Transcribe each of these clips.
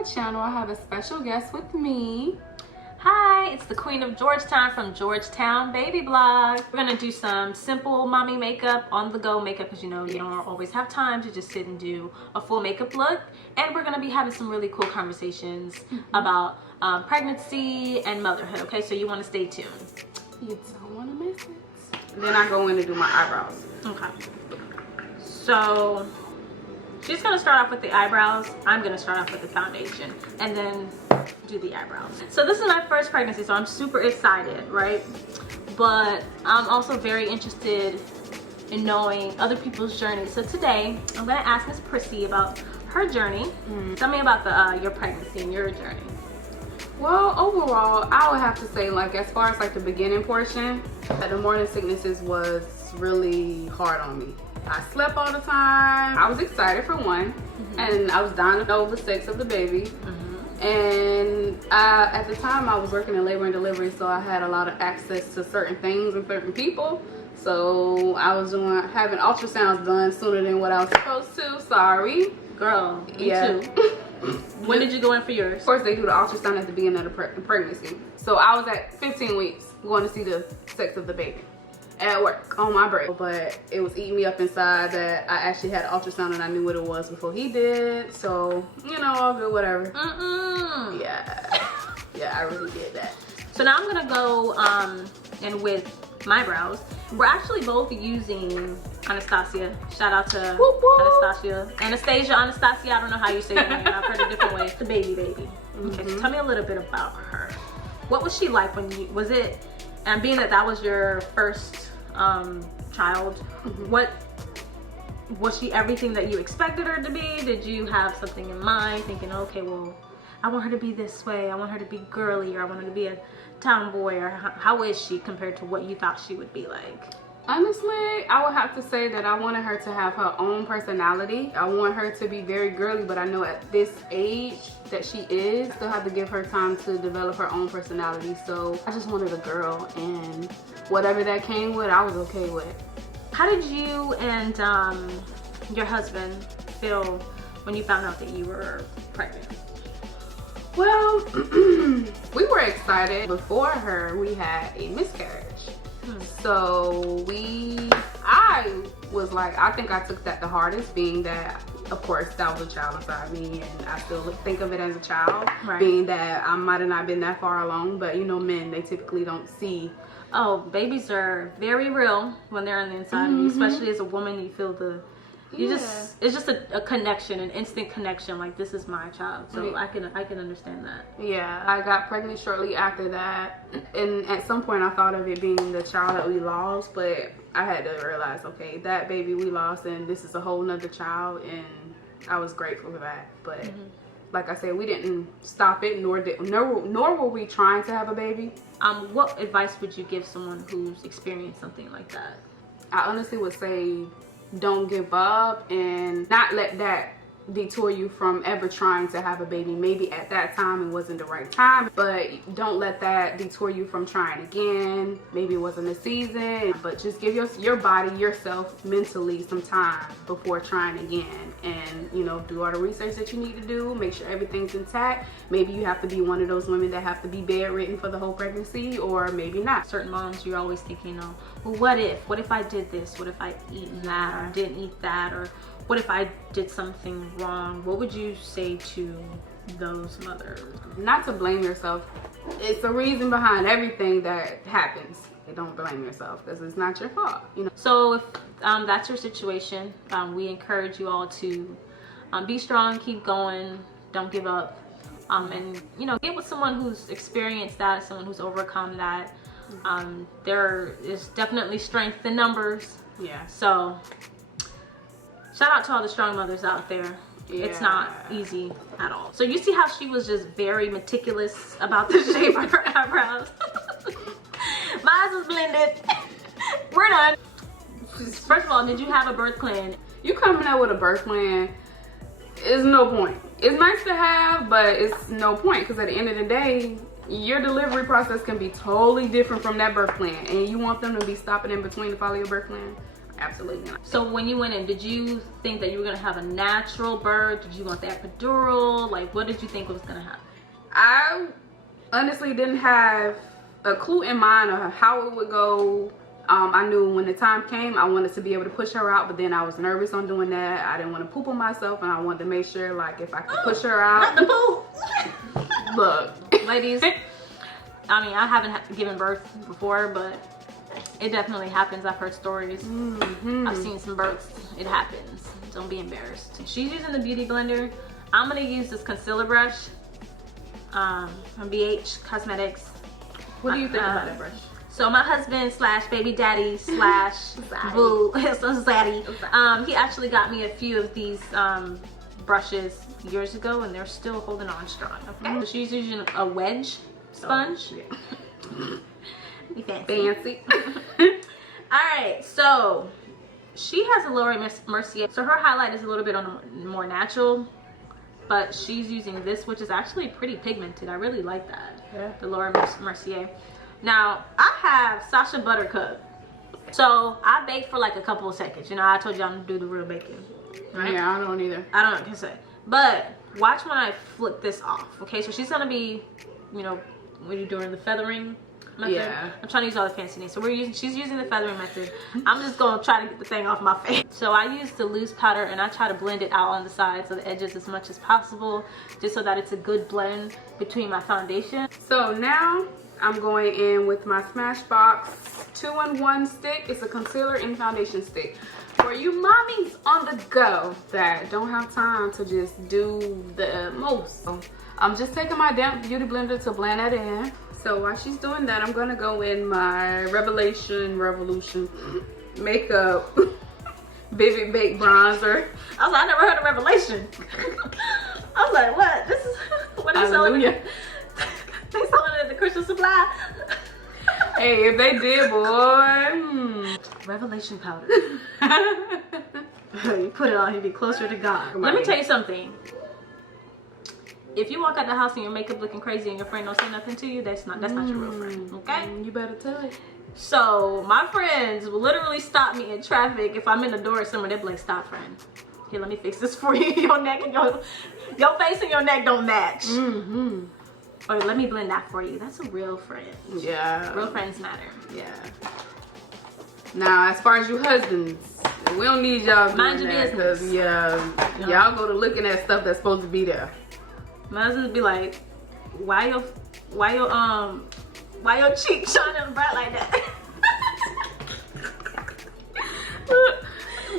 my channel. I have a special guest with me. Hi, it's the Queen of Georgetown from Georgetown Baby Blog. We're gonna do some simple mommy makeup, on the go makeup, because you know you don't always have time to just sit and do a full makeup look. And we're gonna be having some really cool conversations about pregnancy and motherhood. Okay, so you want to stay tuned. You don't want to miss it. Then I go in and do my eyebrows. Okay. So she's gonna start off with the eyebrows. I'm gonna start off with the foundation, and then do the eyebrows. So this is my first pregnancy, so I'm super excited, right? But I'm also very interested in knowing other people's journeys. So today I'm gonna ask Miss Prissie about her journey. Tell me about your pregnancy and your journey. Well, overall, I would have to say, like, as far as like the beginning portion, the morning sicknesses was really hard on me. I slept all the time. I was excited for one, and I was dying to know the sex of the baby. And at the time I was working in labor and delivery, so I had a lot of access to certain things and certain people. So I was having ultrasounds done sooner than what I was supposed to. Sorry. Girl, me too. When did you go in for yours? Of course, they do the ultrasound at the beginning of the pregnancy. So I was at 15 weeks going to see the sex of the baby at work on my break. But it was eating me up inside that I actually had an ultrasound and I knew what it was before he did. So, you know, all good, whatever. Yeah, I really did that. So now I'm gonna go and with my brows. We're actually both using Anastasia. Shout out to Anastasia. Anastasia, I don't know how you say your name. I've heard it different ways. The baby. Okay, so tell me a little bit about her. What was she like when you, was it, and being that was your first child, what, was she everything that you expected her to be? Did you have something in mind, thinking, okay, well, I want her to be this way, I want her to be girly, or I want her to be a tomboy, or how is she compared to what you thought she would be like? Honestly, I would have to say that I wanted her to have her own personality. I want her to be very girly, but I know at this age that she is, still have to give her time to develop her own personality. So I just wanted a girl, and whatever that came with, I was okay with. How did you and your husband feel when you found out that you were pregnant? Well, we were excited. Before her, we had a miscarriage. So I was like, I think I took that the hardest, being that, of course, that was a child inside me, and I still think of it as a child, being that I might have not been that far along, but you know, men, they typically don't see. Oh, babies are very real when they're on the inside of you, especially as a woman. You feel the, it's just a connection, an instant connection, like this is my child. So I can understand that. Yeah, I got pregnant shortly after that, and at some point I thought of it being the child that we lost, but I had to realize, okay, that baby we lost, and this is a whole nother child, and I was grateful for that. But like I said, we didn't stop it, nor were we trying to have a baby. What advice would you give someone who's experienced something like that? I honestly would say, don't give up, and not let that detour you from ever trying to have a baby. Maybe at that time it wasn't the right time, but don't let that detour you from trying again. Maybe it wasn't a season, but just give your body, yourself, mentally some time before trying again. And you know, do all the research that you need to do, make sure everything's intact. Maybe you have to be one of those women that have to be bedridden for the whole pregnancy, or maybe not. Certain moms, you're always thinking, oh, well, what if I did this, what if I eat that, or didn't eat that, or what if I did something wrong? What would you say to those mothers? Not to blame yourself. It's a reason behind everything that happens. Don't blame yourself, because it's not your fault, you know. So if that's your situation, we encourage you all to be strong, keep going, don't give up, and you know, get with someone who's experienced that, someone who's overcome that. There is definitely strength in numbers. Yeah. So shout out to all the strong mothers out there. Yeah. It's not easy at all. So you see how she was just very meticulous about the shape of her eyebrows. Mine was blended. We're done. First of all, did you have a birth plan? You coming out with a birth plan is no point. It's nice to have, but it's no point, because at the end of the day, your delivery process can be totally different from that birth plan, and you want them to be stopping in between to follow your birth plan. absolutely not. So when you went in, did you think that you were gonna have a natural birth? Did you want that epidural? Like, what did you think was gonna happen? I honestly didn't have a clue in mind of how it would go. I knew when the time came, I wanted to be able to push her out, but then I was nervous on doing that. I didn't want to poop on myself, and I wanted to make sure, like, if I could push her out. Not the poop. Look, ladies, I mean, I haven't given birth before, but it definitely happens. I've heard stories. I've seen some births. It happens. Don't be embarrassed. She's using the Beauty Blender. I'm gonna use this concealer brush from BH Cosmetics. what do you think about that brush? So my husband slash baby daddy slash boo, zaddy, he actually got me a few of these brushes years ago, and they're still holding on strong. Okay, so she's using a wedge sponge. Be fancy. All right, so she has a lower Mercier, so her highlight is a little bit on the more natural, but she's using this, which is actually pretty pigmented. I really like that. Yeah. The Laura Mercier. Now, I have Sasha Buttercup. So, I bake for like a couple of seconds. You know, I told you I'm gonna do the real baking. Right? Yeah, I don't either. I don't know what I can say. But, watch when I flip this off. Okay, so she's gonna be, you know, what are you doing? The feathering method? Yeah. I'm trying to use all the fancy names. So, she's using the feathering method. I'm just gonna try to get the thing off my face. So, I use the loose powder, and I try to blend it out on the sides of the edges as much as possible, just so that it's a good blend between my foundation. So now I'm going in with my Smashbox 2-in-1 stick. It's a concealer and foundation stick. For you mommies on the go that don't have time to just do the most, I'm just taking my damp beauty blender to blend that in. So while she's doing that, I'm gonna go in my Revolution Makeup Vivid Bake Bronzer. I was like, I never heard of Revelation. I was like, what? This is what are they selling it? They selling it at the Christian Supply. Hey, if they did, boy. Revelation powder. You put it on, you'd be closer to God. Let me tell you something. If you walk out the house and your makeup looking crazy and your friend don't say nothing to you, that's not your real friend. Okay? You better tell it. So my friends will literally stop me in traffic if I'm in the door somewhere. They'll be like, "Stop, friend. Here, let me fix this for you. Your neck and your face and your neck don't match. Or let me blend that for you." That's a real friend. Yeah. Real friends matter. Yeah. Now, as far as you husbands, we don't need y'all Mind doing your that, business. cause y'all go to looking at stuff that's supposed to be there. My husband would be like, why your cheek shining bright like that?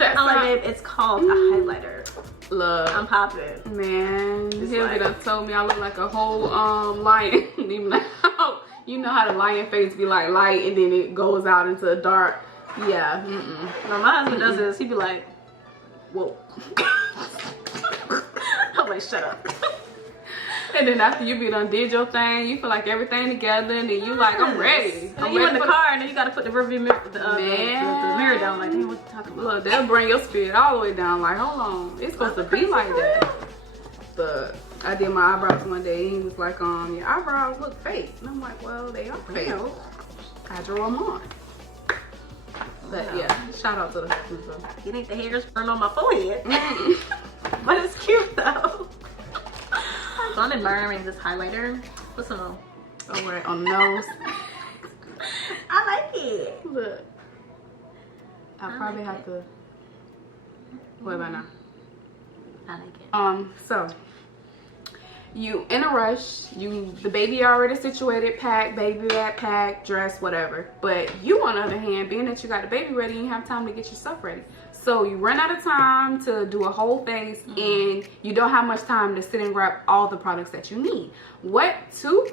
I'm like, babe, it's called a highlighter. Look, I'm popping. Man, It's he'll like- done told me I look like a whole lion. Even like, you know how the lion face be like light and then it goes out into the dark. Yeah. No, my husband does this. He'd be like, whoa. I'm like, shut up. And then after you be done did your thing, you feel like everything together, and then you like, I'm ready. And then you in the car, and then you gotta put the rearview mirror, the mirror down. Like, hey, what you talking about? Look, they'll bring your spirit all the way down. Like, hold on, it's supposed to be like that. But I did my eyebrows one day, and he was like, your eyebrows look fake. And I'm like, well, they are fake. I drew them on. But yeah, shout out to the husband. It ain't the hairs burned on my forehead. But it's cute though. So I'm admiring this highlighter. What's some more? Somewhere on the nose. I like it. Look. I probably have to. What about now? I like it. So you in a rush, the baby already situated, packed, baby bag packed, dress, whatever. But you on the other hand, being that you got the baby ready, you have time to get your stuff ready. So you run out of time to do a whole face, and you don't have much time to sit and grab all the products that you need. What two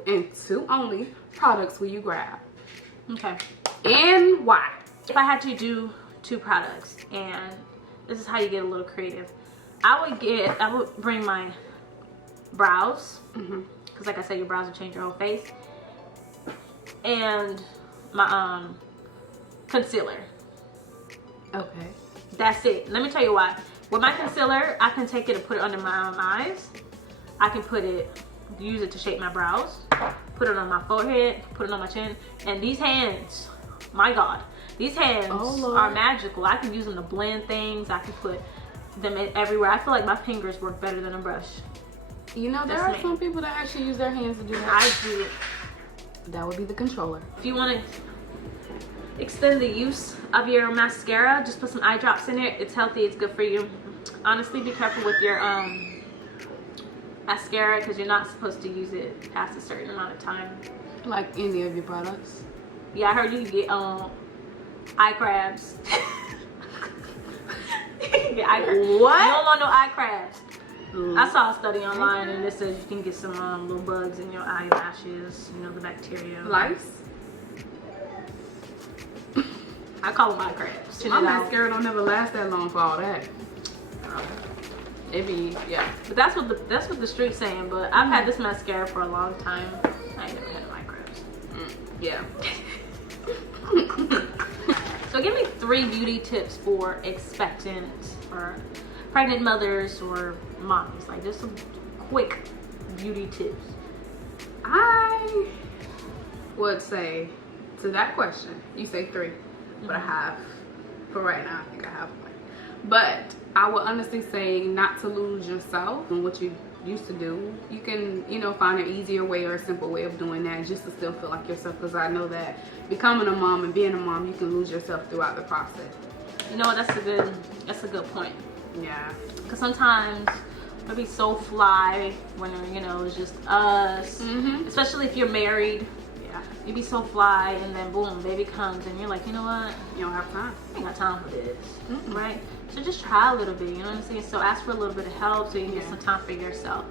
only products will you grab? Okay. And why? If I had to do 2 products, and this is how you get a little creative, I would bring my brows, because like I said, your brows will change your whole face, and my concealer. Okay. That's it. Let me tell you why. With my concealer, I can take it and put it under my eyes. I can use it to shape my brows, put it on my forehead, put it on my chin, and these hands, my God, These hands are magical. I can use them to blend things. I can put them everywhere. I feel like my fingers work better than a brush. You know, there are some people that actually use their hands to do that. I do it. That would be the controller. If you want to extend the use of your mascara, just put some eye drops in it. It's healthy, it's good for you. Honestly, be careful with your mascara, because you're not supposed to use it past a certain amount of time. Like any of your products? Yeah, I heard you can get eye crabs. You can get eye crabs. What? You don't want no eye crabs. I saw a study online and it says you can get some little bugs in your eyelashes, you know, the bacteria. Lice? I call them eye crabs. My mascara don't never last that long for all that. It be, yeah. But that's what the street's saying. But I've had this mascara for a long time. I ain't never had eye crabs. Yeah. So give me 3 beauty tips for expectant or pregnant mothers or mommies. Like just some quick beauty tips. I would say to that question, you say 3, but I have, for right now, I think I have 1. But I would honestly say not to lose yourself in what you used to do. You can, you know, find an easier way or a simple way of doing that just to still feel like yourself, because I know that becoming a mom and being a mom, you can lose yourself throughout the process. You know what, that's a good point. Yeah. Because sometimes we'll be so fly when, you know, it's just us. Especially if you're married. Yeah. You be so fly and then boom, baby comes and you're like, you know what? You don't have time. I ain't got time for this. Right? So just try a little bit, you know what I'm saying? So ask for a little bit of help so you can get some time for yourself.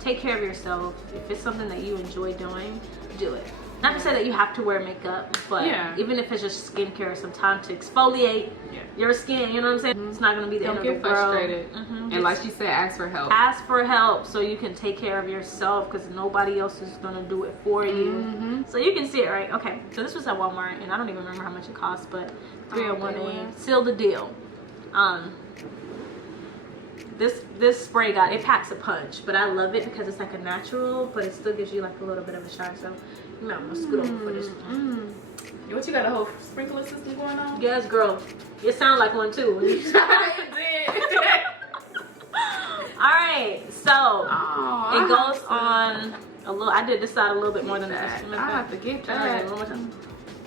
Take care of yourself. If it's something that you enjoy doing, do it. Not to say that you have to wear makeup, but even if it's just skincare, some time to exfoliate your skin, you know what I'm saying? It's not going to be the end of the world. Don't get frustrated. And like she said, ask for help. Ask for help so you can take care of yourself, because nobody else is going to do it for you. So you can see it, right? Okay, so this was at Walmart, and I don't even remember how much it cost, but 301A, seal the deal. This spray it packs a punch, but I love it because it's like a natural, but it still gives you like a little bit of a shine. So you might want to scoot over for this one. What, you got a whole sprinkler system going on? Yes, girl. It sounds like one too. Alright, so it goes on a little. I did this side a little bit more than that. I have to get that.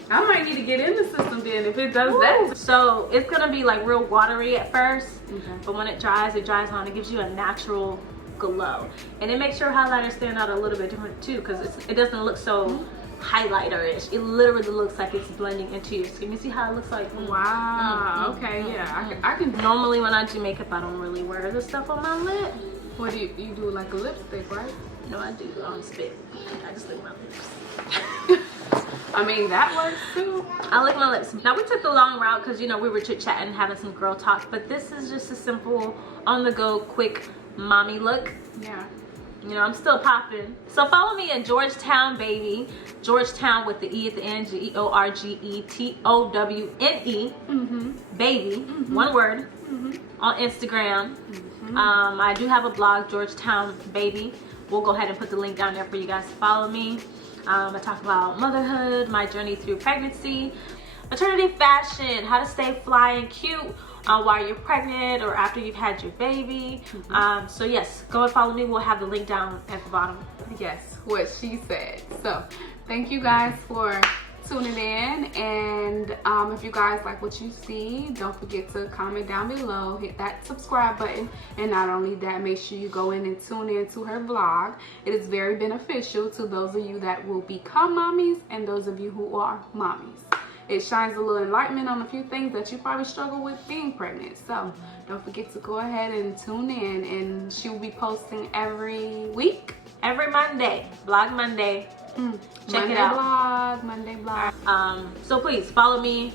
I might need to get in the system then if it does that. So it's gonna be like real watery at first, but when it dries on. It gives you a natural glow, and it makes your highlighter stand out a little bit different too, because it doesn't look so highlighter-ish. It literally looks like it's blending into your skin. You see how it looks like? Wow. Okay. Yeah. I can. Normally when I do makeup, I don't really wear this stuff on my lip. What do you do? Like a lipstick, right? No, I do. I don't spit. I just lick my lips. I mean, that works too. I lick my lips. Now we took the long route because, you know, we were chit-chatting, having some girl talk, but this is just a simple, on-the-go, quick mommy look. Yeah. You know, I'm still popping. So follow me at Georgetown Baby. Georgetown with the E at the end. GEORGETOWNE. Baby. One word. On Instagram. I do have a blog, Georgetown Baby. We'll go ahead and put the link down there for you guys to follow me. I talk about motherhood, my journey through pregnancy, maternity fashion, how to stay fly and cute while you're pregnant or after you've had your baby. So yes, go and follow me. We'll have the link down at the bottom. Yes, what she said. So thank you guys for tuning in, and if you guys like what you see, don't forget to comment down below, hit that subscribe button, and not only that, make sure you go in and tune in to her vlog. It is very beneficial to those of you that will become mommies and those of you who are mommies. It shines a little enlightenment on a few things that you probably struggle with being pregnant. So don't forget to go ahead and tune in, and she will be posting every week. Every Monday, Vlog Monday. Check it out. Monday vlog. So please follow me.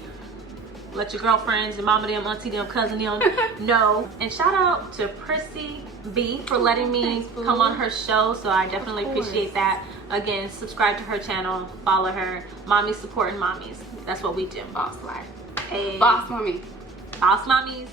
Let your girlfriends, your mama them, auntie them, cousin them know. And shout out to PrissieB for letting me come on her show. So I definitely appreciate that. Again, subscribe to her channel, follow her. Mommies supporting mommies. That's what we do. Boss life. Hey. Boss mommy. Boss mommies.